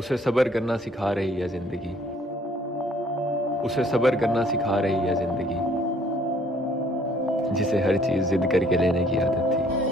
उसे सब्र करना सिखा रही है जिंदगी, उसे सब्र करना सिखा रही है जिंदगी, जिसे हर चीज जिद करके लेने की आदत थी।